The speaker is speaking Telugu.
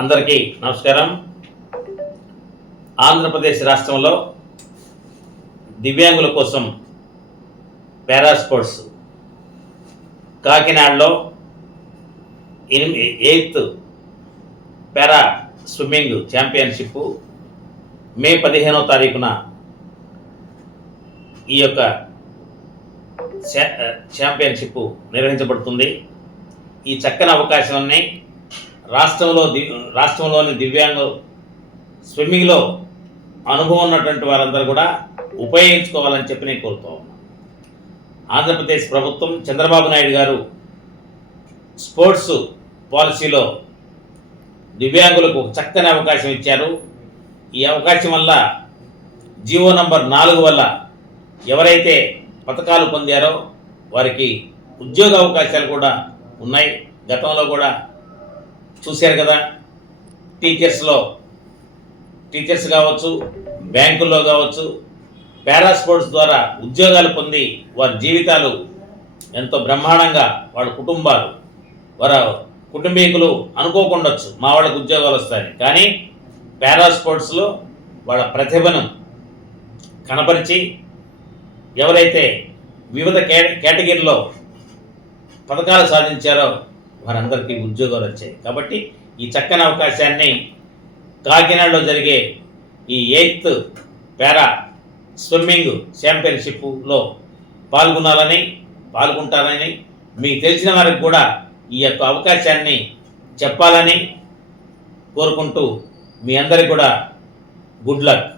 అందరికీ నమస్కారం. ఆంధ్రప్రదేశ్ రాష్ట్రంలో దివ్యాంగుల కోసం పారా స్పోర్ట్స్ కాకినాడలో 8th పారా స్విమ్మింగ్ ఛాంపియన్షిప్ మే 15వ తారీఖున ఈ యొక్క ఛాంపియన్షిప్ నిర్వహించబడుతుంది. ఈ చక్కని అవకాశాన్ని రాష్ట్రంలోని దివ్యాంగులు స్విమ్మింగ్లో అనుభవం ఉన్నటువంటి వారందరూ కూడా ఉపయోగించుకోవాలని చెప్పి నేను కోరుతూ ఉన్నాను. ఆంధ్రప్రదేశ్ ప్రభుత్వం చంద్రబాబు నాయుడు గారు స్పోర్ట్స్ పాలసీలో దివ్యాంగులకు ఒక చక్కని అవకాశం ఇచ్చారు. ఈ అవకాశం వల్ల జీవో నంబర్ 4 వల్ల ఎవరైతే పథకాలు పొందారో వారికి ఉద్యోగ అవకాశాలు కూడా ఉన్నాయి. గతంలో కూడా చూశారు కదా, టీచర్స్ కావచ్చు, బ్యాంకుల్లో కావచ్చు, పారా స్పోర్ట్స్ ద్వారా ఉద్యోగాలు పొంది వారి జీవితాలు ఎంతో బ్రహ్మాండంగా వాళ్ళ కుటుంబాలు వారి కుటుంబీకులు అనుకోకుండొచ్చు మా వాళ్ళకు ఉద్యోగాలు వస్తాయని, కానీ పారా స్పోర్ట్స్లో వాళ్ళ ప్రతిభను కనపరిచి ఎవరైతే వివిధ కేటగిరీలో పథకాలు సాధించారో వారందరికీ ఉద్యోగాలు వచ్చాయి. కాబట్టి ఈ చక్కని అవకాశాన్ని కాకినాడలో జరిగే ఈ 8th పారా స్విమ్మింగ్ ఛాంపియన్షిప్లో పాల్గొంటారని మీకు తెలిసిన వారికి కూడా ఈ యొక్క అవకాశాన్ని చెప్పాలని కోరుకుంటూ మీ అందరికీ కూడా గుడ్ లక్.